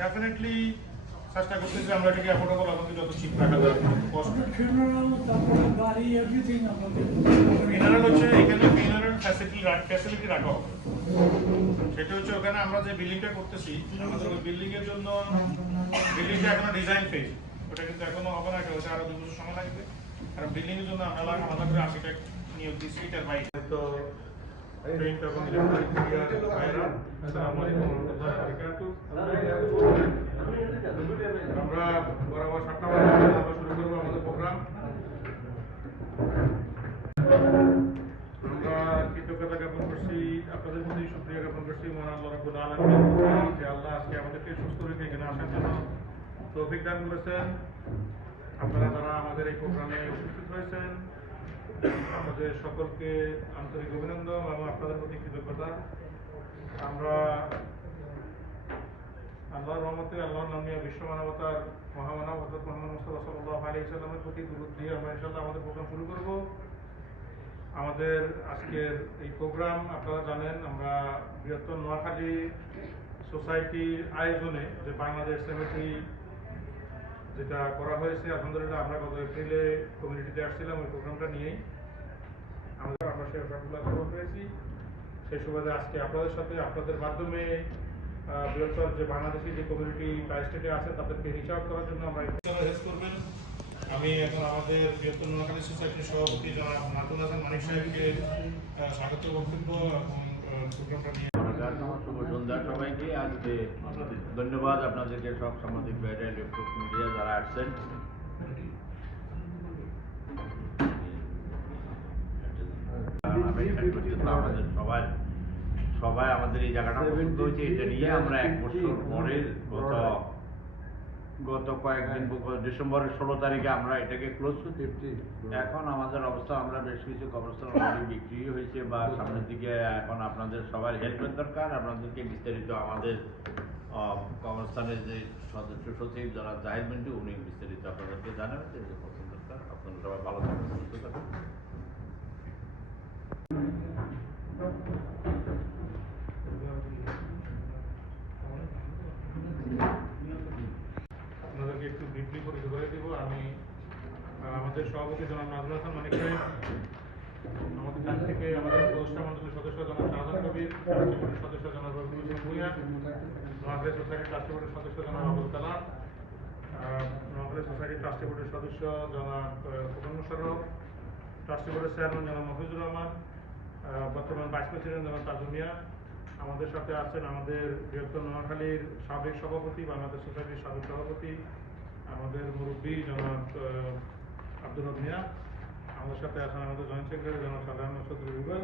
Definitely চেষ্টা করতেছি আমরা এটাকে অ্যাফোর্ডেবল আমাদের যত চিপ রাখা যায়, আমাদের মিনারেল হচ্ছে, এখানে মিনারেল ফ্যাসিলিটি ফ্যাসিলিটি রাখা হবে। সেটা হচ্ছে ওখানে আমরা যে বিল্ডিংটা করতেছি, আমাদের ওই বিল্ডিং এর জন্য বিল্ডিংটা এখনও ডিজাইন ফেজ ওটা কিন্তু এখনও হবে না, এটা আরও দু বছর সময় লাগবে। কারণ বিল্ডিং এর জন্য আমরা আমাদের করে আর্কিটেক্ট নিয়োগ দিচ্ছি এটার বাইরে। তো আমরা বরাবর সাতটা বাজে আমরা শুরু আল্লাহ আজকে আমাদেরকে সুস্থ রেখে এখানে আসার জন্য তৌফিক আপনারা যারা আমাদের এই প্রোগ্রামে উপস্থিত হয়েছেন আমাদের সকলকে আন্তরিক অভিনন্দন এবং আপনাদের প্রতি কৃতজ্ঞতা। আমরা আল্লাহর রহমতে, আল্লাহর নামে বিশ্ব মানবতার মহামানব হজরত মোহাম্মদ মুস্তাফা সাল্লাল্লাহু আলাইহি সাল্লামের প্রতি দূরত দিয়ে আমরা ইনশাআল্লাহ আমাদের প্রোগ্রাম শুরু করব। আমাদের আজকের এই প্রোগ্রাম, আপনারা জানেন আমরা বৃহত্তর নোয়াখালী সোসাইটির আয়োজনে যে বাংলাদেশ সেমেট্রি যেটা করা হয়েছে, আলহামদুলিল্লাহ আমরা গত এপ্রিলে কমিউনিটিতে আসছিলাম, ওই প্রোগ্রামটা নিয়েই। আমাদের আমরা সেই সবগুলো খবর পেয়েছি। সেই সুবাদে আজকে আপনাদের সাথে, আপনাদের মাধ্যমে বৃহত্তর যে বাংলাদেশি যে কমিউনিটি বাই স্টেটে আছে, তাদেরকে রিচ আউট করার জন্য আমরা হেল্প করবেন। আমি এখন আমাদের বৃহত্তর নোয়াখালী সোসাইটির সভাপতি জনাব নাতুল হাসান মানিক সাহেবকে স্বাগত বক্তব্য এবং প্রোগ্রামটা নিয়ে সন্ধ্যা সবাইকে আজকে ধন্যবাদ আপনাদেরকে সব সামাজিক বাইরে ইলেকট্রিক মিডিয়া যারা আসছেন আমাদের সবাই সবাই আমাদের এই জায়গাটা পছন্দ হয়েছে, এটা নিয়ে আমরা এক বছর পরে গত গত কয়েকদিন ব- ডিসেম্বরের ষোলো তারিখে আমরা এটাকে ক্লোজ করছি এখন আমাদের অবস্থা আমরা বেশ কিছু কবরস্থান অলরেডি বিক্রি হয়েছে বা সামনের দিকে এখন আপনাদের সবার হেল্পের দরকার। আপনাদেরকে বিস্তারিত আমাদের কবরস্থানের যে সদস্য সচিব যারা জাহিদ মিন্টু উনি বিস্তারিত আপনাদেরকে জানাবেন। যে যে পছন্দ দরকার। আপনারা সবাই ভালো থাকবেন সুস্থ থাকবেন আপনাদেরকে একটু ব্রিফলি পরিচয় করে দেব। আমি আমাদের সভাপতি জনাব হাসান মানিক আমাদের থেকে আমাদের প্রতিষ্ঠা মন্ডলের সদস্য জনাব শাহজাহান কবির ট্রাস্টি সদস্য জনাব ভূঁইয়া, নোয়াখালী সদস্য জনাব আবুল কালাম নোয়াখালী ট্রাস্টি বোর্ডের সদস্য জনাব খোকন ট্রাস্টি বোর্ডের চেয়ারম্যান জনাব মফিজুর রহমান বর্তমান ভাইস প্রেসিডেন্ট জনাব তাজু মিয়া, আমাদের সাথে আছেন আমাদের বৃহত্তর নোয়াখালীর সাবেক সভাপতি, বাংলাদেশ সোসাইটির সাবেক সভাপতি আমাদের মুরব্বী জনাব আব্দুল মিয়া, আমাদের সাথে আছেন আমাদের জয়েন্ট সেক্রেটারি জনাব সাধারণ নসদ রবিবার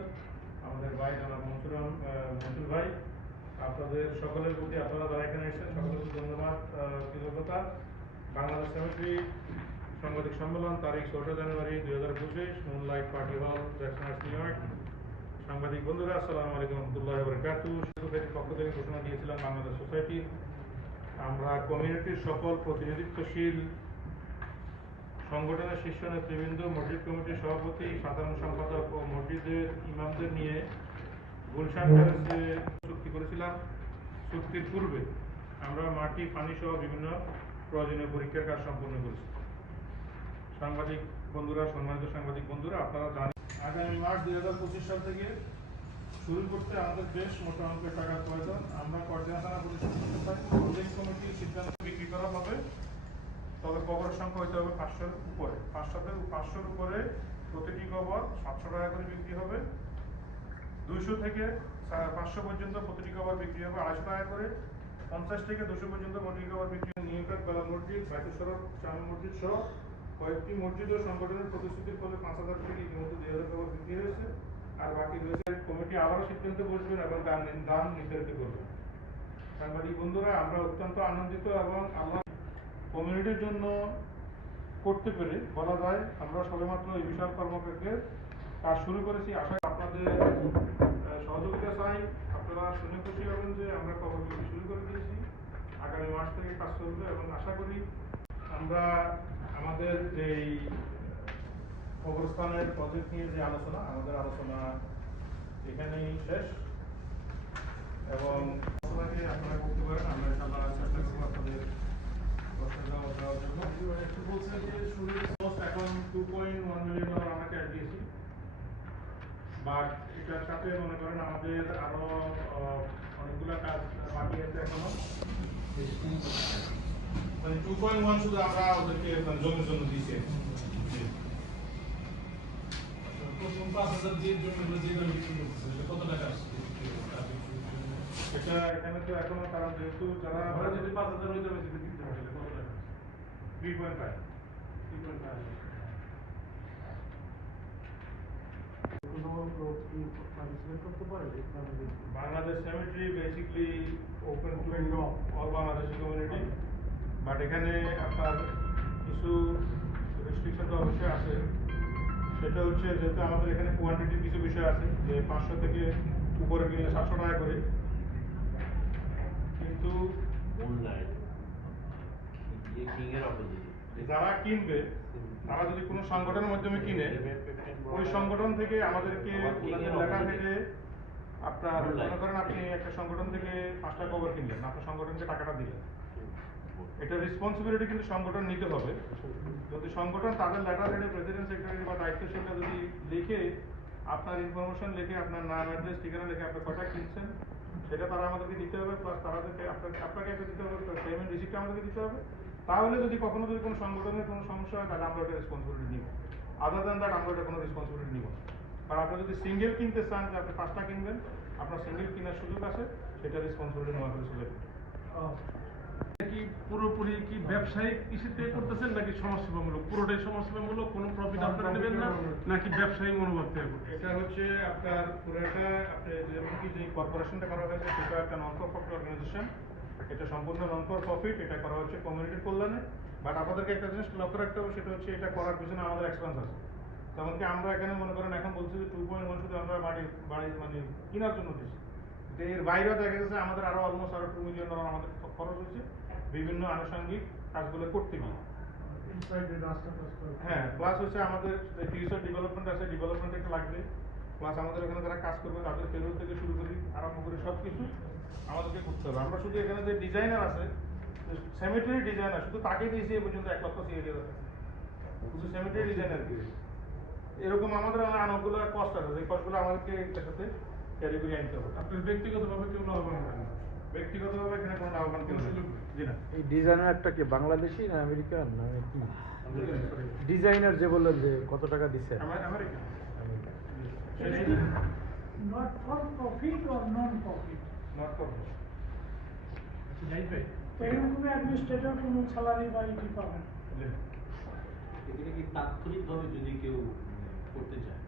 আমাদের ভাই জনাব মনসুর মনসুর ভাই। আপনাদের সকলের প্রতি আপনারা যারা এখানে এসেছেন, সকলের প্রতি ধন্যবাদ কৃতজ্ঞতা। বাংলাদেশ সেমেট্রি সাংবাদিক সম্মেলন, তারিখ চৌঠা জানুয়ারি দুই হাজার পঁচিশ moonlight party hall Jackson New York সাংবাদিক বন্ধুরা, আসসালামু আলাইকুম। রহমতুল্লাহ বরকাতু সোসাইটির পক্ষ থেকে ঘোষণা দিয়েছিলাম বাংলাদেশ সোসাইটি আমরা কমিউনিটির সকল প্রতিনিধিত্বশীল সংগঠনের শীর্ষ নেতৃবৃন্দ মসজিদ কমিটির সভাপতি সাধারণ সম্পাদক ও মসজিদের ইমামদের নিয়ে গুলশান প্যালেসে চুক্তি করেছিলাম। চুক্তির পূর্বে আমরা মাটি পানি সহ বিভিন্ন প্রয়োজনীয় পরীক্ষার কাজ সম্পন্ন করেছি। সাংবাদিক বন্ধুরা সম্মানিত সাংবাদিক বন্ধুরা আপনারা জানেন আগামী মার্চ দুই হাজার পঁচিশ সাল থেকে শুরু করতে আমাদের বেশ মোটা অঙ্কের টাকার প্রয়োজন। আমরা কোঅর্ডিনেশন প্রতিষ্ঠান করতে পারি প্রজেক্ট কমিটির সিদ্ধান্ত বিক্রি করা হবে তবে কবর সংখ্যা হতে হবে পাঁচশোর উপরে। পাঁচশোতে পাঁচশোর উপরে প্রতিটি কবর সাতশো টাকা করে বিক্রি হবে। দুইশো থেকে পাঁচশো পর্যন্ত প্রতিটি কবর বিক্রি হবে আড়াইশো টাকা করে। পঞ্চাশ থেকে দুশো পর্যন্ত প্রতিটি কবর বিক্রি হবে। নিউকাট বেলা মসজিদ বাইতুল সড়ক মসজিদ সহ কয়েকটি মসজিদ ও সংগঠনের প্রতিশ্রুতির ফলে পাঁচ হাজার থেকে ইতিমধ্যে দুই হাজার কবর বিক্রি হয়েছে। আর বাকি রয়েছে কমিটি আবারও সিদ্ধান্ত বসবেন এবং দান দান নির্ধারিত করবেন। সাংবাদিক বন্ধুরা, আমরা অত্যন্ত আনন্দিত এবং আল্লাহ কমিউনিটির জন্য করতে পেরে বলা যায়, আমরা সবেমাত্র এই বিশাল কর্মকাণ্ডের কাজ শুরু করেছি। আশা আপনাদের সহযোগিতা চাই। আপনারা শুনে খুশি হবেন যে আমরা কবরগুলি শুরু করে দিয়েছি, আগামী মাস থেকে কাজ চলবে এবং আশা করি আমরা আমাদের এই কবরস্থানের প্রজেক্ট নিয়ে যে আলোচনা, আমাদের আলোচনা এখানেই শেষ। এবং আলোচনাকে আপনারা করতে পারেন আমরা ইনশাআল্লাহ চেষ্টা করব বাট এটার সাথে মনে করেন আমাদের আরও আহ, অনেকগুলো কাজ বাকি আছে এখনও। মানে টু পয়েন্ট ওয়ান শুধু আমরা ওদেরকে মানে জমির জন্য দিয়েছি প্রথম পাঁচ হাজার দিয়ে জমিগুলো যেভাবে বিক্রি করতেছে সেটা কত টাকা আসছে? এটা এখানে তো এখনও কারণ যেহেতু যারা আমরা যদি পাঁচ হাজার বিক্রি করতে কত টাকা? থ্রি পয়েন্ট ফাইভ তিন পয়েন্ট ফাইভ কোনো cemetery basically open to all Bangladeshi community but এখানে আপনার কিছু রেস্ট্রিকশন তো অবশ্যই আছে। সেটা হচ্ছে যেহেতু আমাদের এখানে কোয়ান্টিটির কিছু বিষয় আছে, যে পাঁচশো থেকে উপরে কিনলে সাতশো টাকা করে। কিন্তু মুনলাইট এই কিং এর অপোজিট যারা কিনবে তারা যদি কোনো সংগঠনের মাধ্যমে কিনে ওই সংগঠন থেকে আমাদেরকে লেখা থেকে আপনার মনে করেন আপনি একটা সংগঠন থেকে পাঁচটা কভার কিনলেন আপনার সংগঠনকে টাকাটা দিলেন। এটা রেসপন্সিবিলিটি কিন্তু সংগঠন নিতে হবে। যদি সংগঠন তাদের লেটার হেডে প্রেসিডেন্ট সেক্রেটারি বা দায়িত্বশীলরা যদি লিখে আপনার ইনফরমেশন লিখে আপনার নাম অ্যাড্রেস ঠিকানা লিখে আপনার কটা কিনছেন সেটা তারা আমাদেরকে দিতে হবে প্লাস তাদেরকে আপনাকে আপনাকে একটা দিতে হবে পেমেন্ট রিসিপ্টটা আমাদেরকে দিতে হবে। তাহলে যদি কখনো যদি কোনো সংগঠনের কোনো সমস্যা হয় তাহলে আমরা ওটা রেসপন্সিবিলিটি নিব। আদার দ্যান দ্যাট আমরা ওটা কোনো রেসপন্সিবিলিটি নিব আর আপনি যদি সিঙ্গেল কিনতে চান যে আপনি পাঁচটা কিনবেন আপনার সিঙ্গেল কেনার সুযোগ আছে সেটা রেসপন্সিবিলিটি নেওয়া সুযোগ কি পুরোপুরি কি ব্যবসায়িক ইস্যুতে করতেছেন নাকি সমাজসেবামূলক? পুরোটাই সমাজসেবামূলক কোনো প্রফিট আপনারা নেবেন না নাকি ব্যবসায়ী মনোভাব থেকে এটা হচ্ছে আপনার পুরোটা আপনি যেমন কি যে কর্পোরেশনটা করা হয়েছে সেটা একটা নন প্রফিট অর্গানাইজেশন এটা সম্পূর্ণ নন ফর প্রফিট এটা করা হচ্ছে কমিউনিটির কল্যাণে। বাট আপনাদেরকে একটা জিনিস লক্ষ্য রাখতে হবে সেটা হচ্ছে এটা করার পিছনে আমাদের এক্সপেন্স আছে। তেমন কি আমরা এখানে মনে করেন এখন বলছি যে টু পয়েন্ট ওয়ান শুধু আমরা বাড়ি বাড়ি মানে কেনার জন্য দিচ্ছি। তো এর বাইরেও দেখা গেছে আমাদের আরও অলমোস্ট আরও টু মিলিয়ন ডলার আমাদের খরচ হচ্ছে বিভিন্ন আনুষঙ্গিক কাজগুলো করতে গিয়ে। হ্যাঁ প্লাস হচ্ছে আমাদের ফিউচার ডেভেলপমেন্ট আছে ডেভেলপমেন্ট একটা লাগবে। প্লাস আমাদের এখানে যারা কাজ করবে তাদের ফেরত থেকে শুরু করি আরম্ভ করে সব কিছু আমাদেরকে করতে হবে। আমরা শুধু এখানে যে ডিজাইনার আছে সেমিটারি ডিজাইনার শুধু তাকে দিয়েছি এ পর্যন্ত এক লক্ষ সিএডি শুধু সেমিটারি ডিজাইনার দিয়ে এরকম আমাদের অনেকগুলো কষ্ট আছে। এই কষ্টগুলো আমাদেরকে এটার সাথে ক্যারি করে আনতে হবে। আপনার ব্যক্তিগতভাবে কেউ লাভবান হবেন না? ব্যক্তিগতভাবে এখানে কোনো কেউ। জি না। এই ডিজাইনারটা কি বাংলাদেশি না আমেরিকান? না কি? ডিজাইনার যে বললেন যে কত টাকা দিচ্ছে আমার আমেরিকা এটা not for profit or non profit not করব। তো এরকম অ্যাডমিনিস্ট্রেটর কোনো স্যালারি বা ইটি পাবেন? এখানে কি তাৎক্ষণিকভাবে যদি কেউ মানে করতে চায়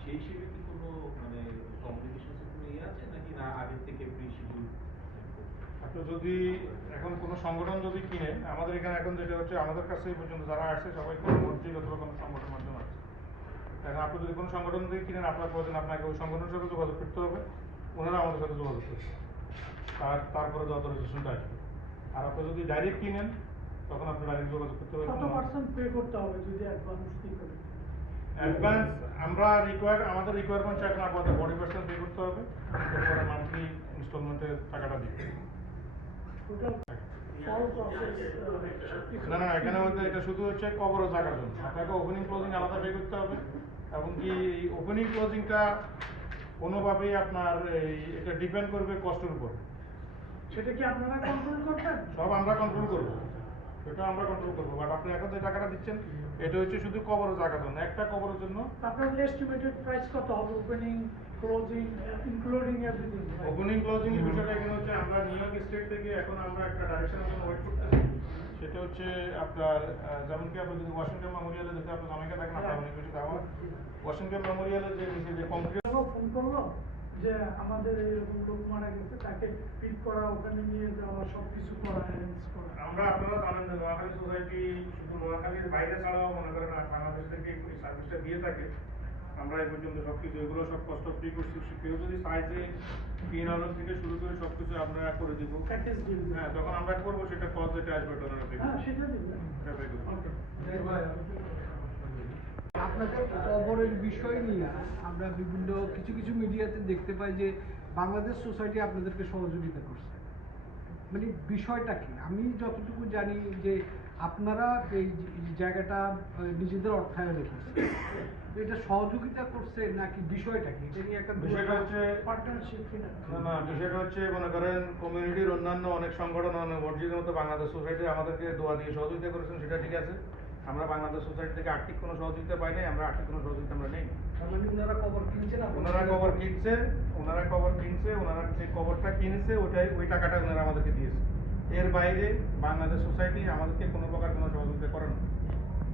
সেই হিসেবে কি কোনো মানে কমপ্লিকেশন কোনো ইয়ে আছে? নাকি না আগের থেকে প্রি শিডিউল আপনি যদি এখন কোনো সংগঠন যদি কিনে আমাদের এখানে এখন যেটা হচ্ছে আমাদের কাছে এই পর্যন্ত যারা আসছে সবাই কোনো মসজিদ অথবা কোনো সংগঠন মাধ্যমে আসছে এখন আপনি যদি কোনো সংগঠন থেকে কিনেন আপনার প্রয়োজন আপনাকে ওই সংগঠনের সাথে যোগাযোগ করতে হবে। ওনারা আমাদের সাথে যোগাযোগ করবে তার তারপরে যত রেজিস্ট্রেশনটা আসবে। আর আপনি যদি ডাইরেক্ট কিনেন তখন আপনি ডাইরেক্ট যোগাযোগ করতে কত পার্সেন্ট পে করতে হবে যদি অ্যাডভান্স করেন? অ্যাডভান্স আমরা রিকোয়ার আমাদের রিকোয়ারমেন্ট এখন আপনাদের ফর্টি পার্সেন্ট পে করতে হবে। এরপরে মান্থলি ইনস্টলমেন্টে টাকাটা দিতে না না এখানে মধ্যে এটা শুধু হচ্ছে কবরও থাকার জন্য। আপনাকে ওপেনিং ক্লোজিং আলাদা পে করতে হবে। এবং কি এই ওপেনিং ক্লোজিংটা কোনোভাবেই আপনার এই এটা ডিপেন্ড করবে কস্টের উপর। সেটা কি আপনারা কন্ট্রোল করবেন? সব আমরা কন্ট্রোল করব। সেটা আমরা কন্ট্রোল করব। বাট আপনি এখন যে টাকাটা দিচ্ছেন এটা হচ্ছে শুধু কবরের জায়গার জন্য। একটা কবরের জন্য আপনার এস্টিমেটেড প্রাইস কত হবে opening closing including everything opening closing এর বিষয়টা এখানে হচ্ছে আমরা নিউ ইয়র্ক স্টেট থেকে এখন আমরা একটা ডাইরেকশনের জন্য ওয়েট করতেছি। সেটা হচ্ছে আপনার যেমন কি আপনি যদি ওয়াশিংটন মেমোরিয়ালে যদি আপনি জামাইকা থাকেন আপনার অনেক বেশি যাওয়া ওয়াশিংটন মেমোরিয়ালে যে নিচে যে কংক্রিট ফোন করল? যে আমাদের এরকম লোক মারা গেছে তাকে পিক করা ওখানে নিয়ে যাওয়া সব কিছু করা অ্যারেঞ্জ করা। আমরা আপনারা জানেন যে নোয়াখালী সোসাইটি শুধু নোয়াখালীর বাইরে ছাড়াও মনে করেন আর বাংলাদেশ থেকে এই সার্ভিসটা দিয়ে থাকে। আমরা এই পর্যন্ত সব কিছু এগুলো সব কষ্ট ফ্রি করছি কেউ যদি চায় যে পিএনআর থেকে শুরু করে সব কিছু আমরা করে দিব। প্যাকেজ হ্যাঁ তখন আমরা করব সেটা কস্ট যেটা আসবে ওটা ওনারা pay হ্যাঁ সেটা আপনাদের কবরের বিষয় নিয়ে আমরা বিভিন্ন কিছু কিছু মিডিয়াতে দেখতে পাই যে বাংলাদেশ সোসাইটি আপনাদেরকে সহযোগিতা করছে। মানে বিষয়টা কি? আমি যতটুকু জানি যে আপনারা এই জায়গাটা নিজেদের অর্থায়নে করছেন এটা সহযোগিতা করছে নাকি বিষয়টা কি এটা নিয়ে একটা বিষয়টা হচ্ছে পার্টনারশিপ কিনা না? না বিষয়টা হচ্ছে মনে করেন কমিউনিটির অন্যান্য অনেক সংগঠন অনেক মসজিদের মতো বাংলাদেশ সোসাইটি আমাদেরকে দোয়া দিয়ে সহযোগিতা করেছেন সেটা ঠিক আছে। আমরা বাংলাদেশ সোসাইটি থেকে আর্থিক কোনো সহযোগিতা পাই নাই আমরা আর্থিক কোনো সহযোগিতা আমরা নেই। মানে ওনারা কবর কিনছেন ওনারা কবর কিনছে ওনারা কবর কিনছে ওনারা যে কবরটা কিনেছে ওটাই ওই টাকাটা ওনারা আমাদেরকে দিয়েছে। এর বাইরে বাংলাদেশ সোসাইটি আমাদেরকে কোনো প্রকার কোনো সহযোগিতা করে না।